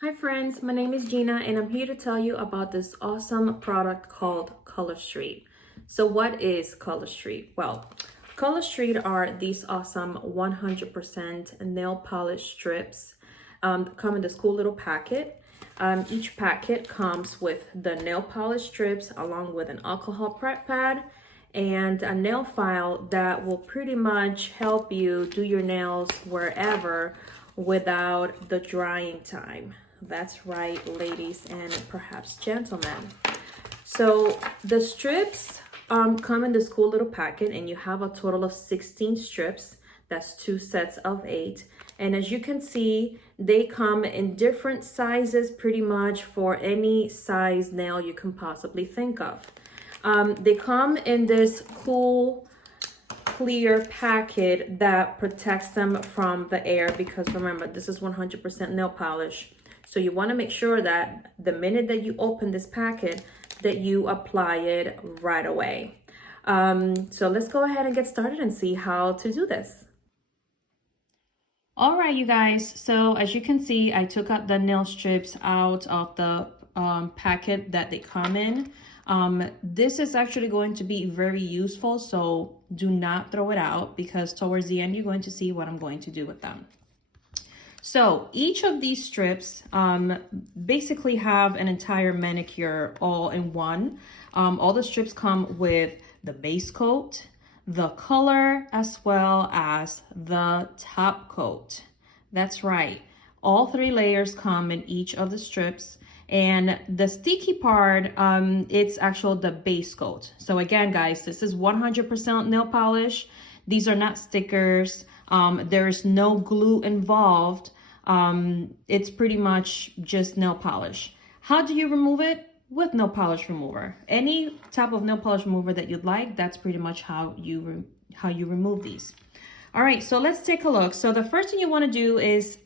Hi friends, my name is Gina and I'm here to tell you about this awesome product called Color Street. So what is Color Street? Well, Color Street are these awesome 100% nail polish strips come in this cool little packet. Each packet comes with the nail polish strips along with an alcohol prep pad and a nail file that will pretty much help you do your nails wherever without the drying time. That's right, ladies and perhaps gentlemen. So the strips come in this cool little packet and you have a total of 16 strips. That's 2 sets of 8. And as you can see, they come in different sizes pretty much for any size nail you can possibly think of. They come in this cool clear packet that protects them from the air because remember, this is 100% nail polish. So you want to make sure that the minute that you open this packet that you apply it right away. So let's go ahead and get started and see how to do this. All right, you guys. So as you can see, I took out the nail strips out of the packet that they come in. This is actually going to be very useful, so do not throw it out because towards the end, you're going to see what I'm going to do with them. So each of these strips basically have an entire manicure all in one. All the strips come with the base coat, the color, as well as the top coat. That's right. All 3 layers come in each of the strips. And the sticky part, it's actually the base coat. So again, guys, this is 100% nail polish. These are not stickers. There's no glue involved. It's pretty much just nail polish. How do you remove it? With nail polish remover. Any type of nail polish remover that you'd like, that's pretty much how you remove these. All right, so let's take a look. So the first thing you want to do is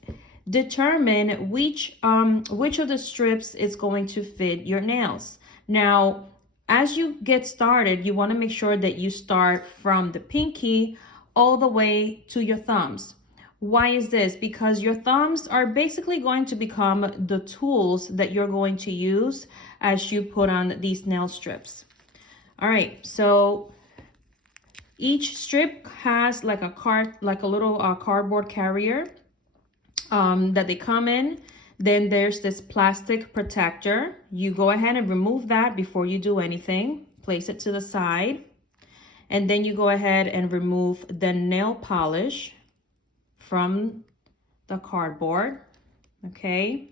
determine which of the strips is going to fit your nails. Now, as you get started, you want to make sure that you start from the pinky all the way to your thumbs. Why is this? Because your thumbs are basically going to become the tools that you're going to use as you put on these nail strips. All right, so each strip has like a little cardboard carrier that they come in. Then there's this plastic protector. You go ahead and remove that before you do anything. Place it to the side. And then you go ahead and remove the nail polish from the cardboard, okay?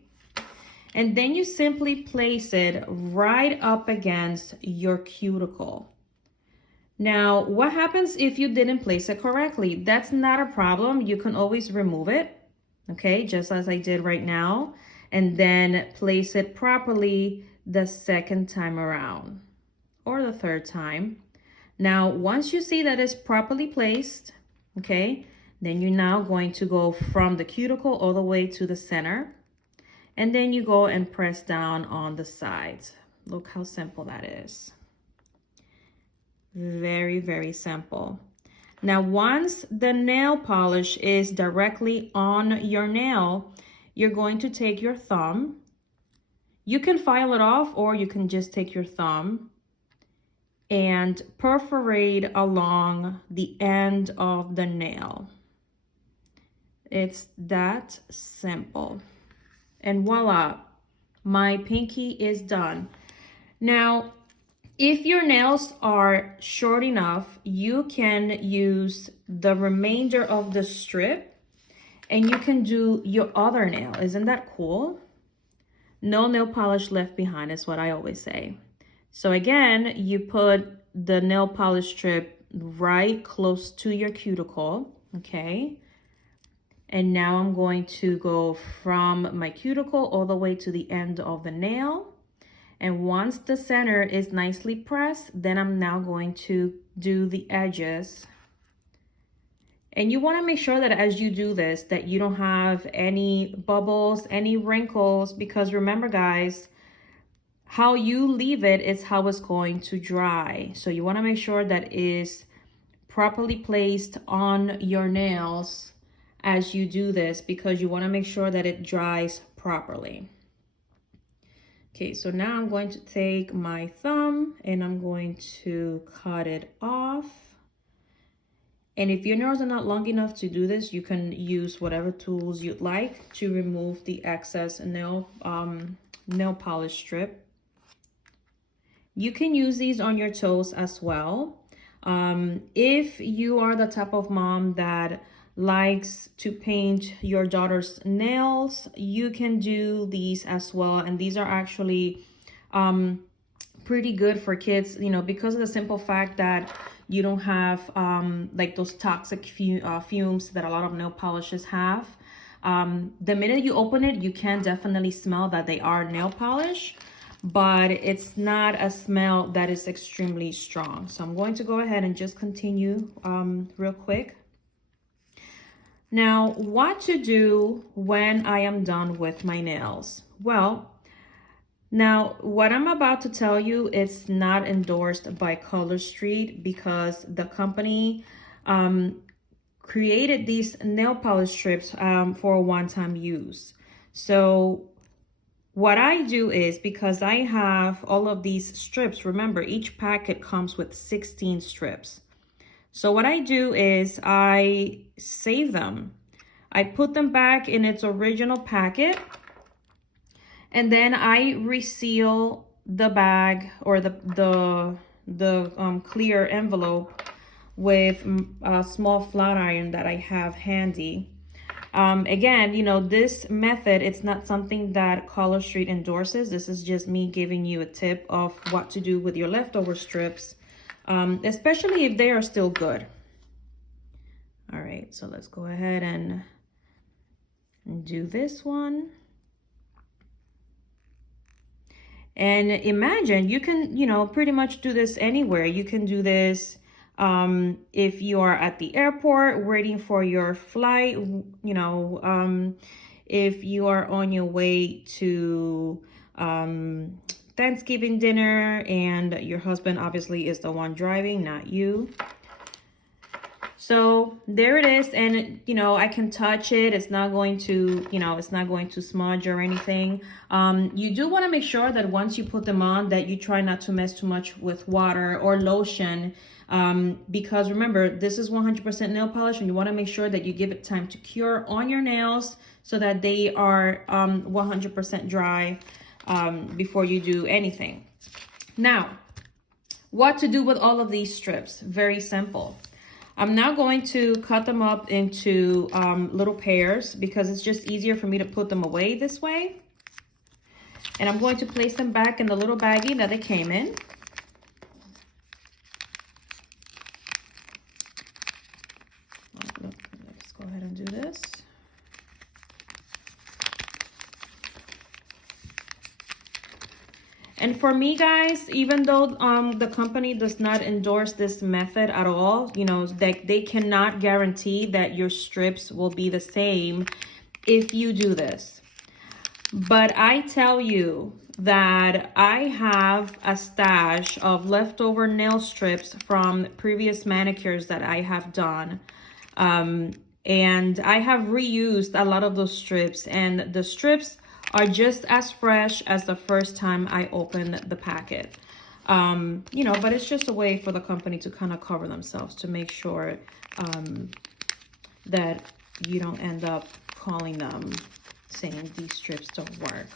And then you simply place it right up against your cuticle. Now, what happens if you didn't place it correctly? That's not a problem. You can always remove it, okay? Just as I did right now. And then place it properly the second time around or the third time. Now, once you see that it's properly placed, okay, then you're now going to go from the cuticle all the way to the center. And then you go and press down on the sides. Look how simple that is. Very, very simple. Now, once the nail polish is directly on your nail, you're going to take your thumb. You can file it off or you can just take your thumb and perforate along the end of the nail. It's that simple. And voila, my pinky is done. Now, if your nails are short enough, you can use the remainder of the strip and you can do your other nail. Isn't that cool? No nail polish left behind is what I always say. So again, you put the nail polish strip right close to your cuticle, okay? And now I'm going to go from my cuticle all the way to the end of the nail. And once the center is nicely pressed, then I'm now going to do the edges. And you want to make sure that as you do this, that you don't have any bubbles, any wrinkles, because remember guys, how you leave it is how it's going to dry. So you want to make sure that it is properly placed on your nails as you do this because you want to make sure that it dries properly. Okay, so now I'm going to take my thumb and I'm going to cut it off. And if your nails are not long enough to do this, you can use whatever tools you'd like to remove the excess nail polish strip. You can use these on your toes as well. If you are the type of mom that likes to paint your daughter's nails, you can do these as well. And these are actually pretty good for kids, you know, because of the simple fact that you don't have like those toxic fumes that a lot of nail polishes have. The minute you open it, you can definitely smell that they are nail polish, but it's not a smell that is extremely strong. So I'm going to go ahead and just continue real quick. Now, what to do when I am done with my nails? Well, now what I'm about to tell you is not endorsed by Color Street, because the company created these nail polish strips for a one-time use. So what I do is, because I have all of these strips, remember each packet comes with 16 strips. So what I do is I save them. I put them back in its original packet, and then I reseal the bag or the clear envelope with a small flat iron that I have handy. Again, you know, this method, it's not something that Color Street endorses. This is just me giving you a tip of what to do with your leftover strips, especially if they are still good. All right, so let's go ahead and do this one. And imagine you can, you know, pretty much do this anywhere. You can do this if you are at the airport waiting for your flight, you know, if you are on your way to Thanksgiving dinner and your husband obviously is the one driving, not you. So there it is. And, you know, I can touch it. It's not going to, you know, it's not going to smudge or anything. You do want to make sure that once you put them on, that you try not to mess too much with water or lotion. Because remember, this is 100% nail polish, and you want to make sure that you give it time to cure on your nails so that they are 100% dry before you do anything. Now, what to do with all of these strips? Very simple. I'm now going to cut them up into little pairs because it's just easier for me to put them away this way. And I'm going to place them back in the little baggie that they came in. Let's go ahead and do this. And for me, guys, even though the company does not endorse this method at all, you know, they cannot guarantee that your strips will be the same if you do this. But I tell you that I have a stash of leftover nail strips from previous manicures that I have done. And I have reused a lot of those strips, and the strips are just as fresh as the first time I opened the packet. You know, but it's just a way for the company to kind of cover themselves to make sure that you don't end up calling them saying these strips don't work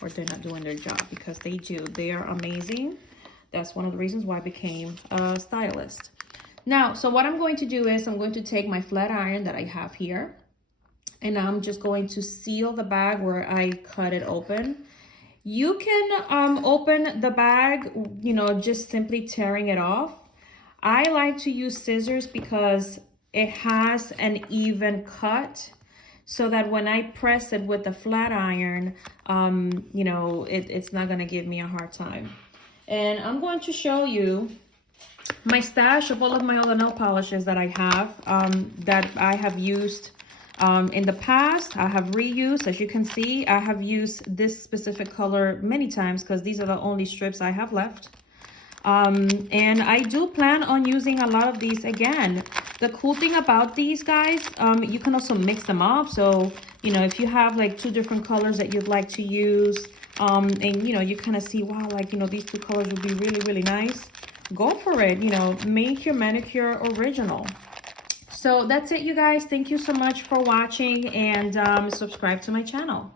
or they're not doing their job, because they do. They are amazing. That's one of the reasons why I became a stylist. Now, so what I'm going to do is I'm going to take my flat iron that I have here, and I'm just going to seal the bag where I cut it open. You can open the bag, you know, just simply tearing it off. I like to use scissors because it has an even cut, so that when I press it with the flat iron, you know, it's not gonna give me a hard time. And I'm going to show you my stash of all of my other nail polishes that I have used in the past. I have reused. As you can see, I have used this specific color many times because these are the only strips I have left. And I do plan on using a lot of these again. The cool thing about these guys, you can also mix them up. So You know, if you have like 2 different colors that you'd like to use, and you know, you kind of see, wow, like, you know, these 2 colors would be really, really nice, go for it. You know, make your manicure original. So that's it, you guys. Thank you so much for watching, and subscribe to my channel.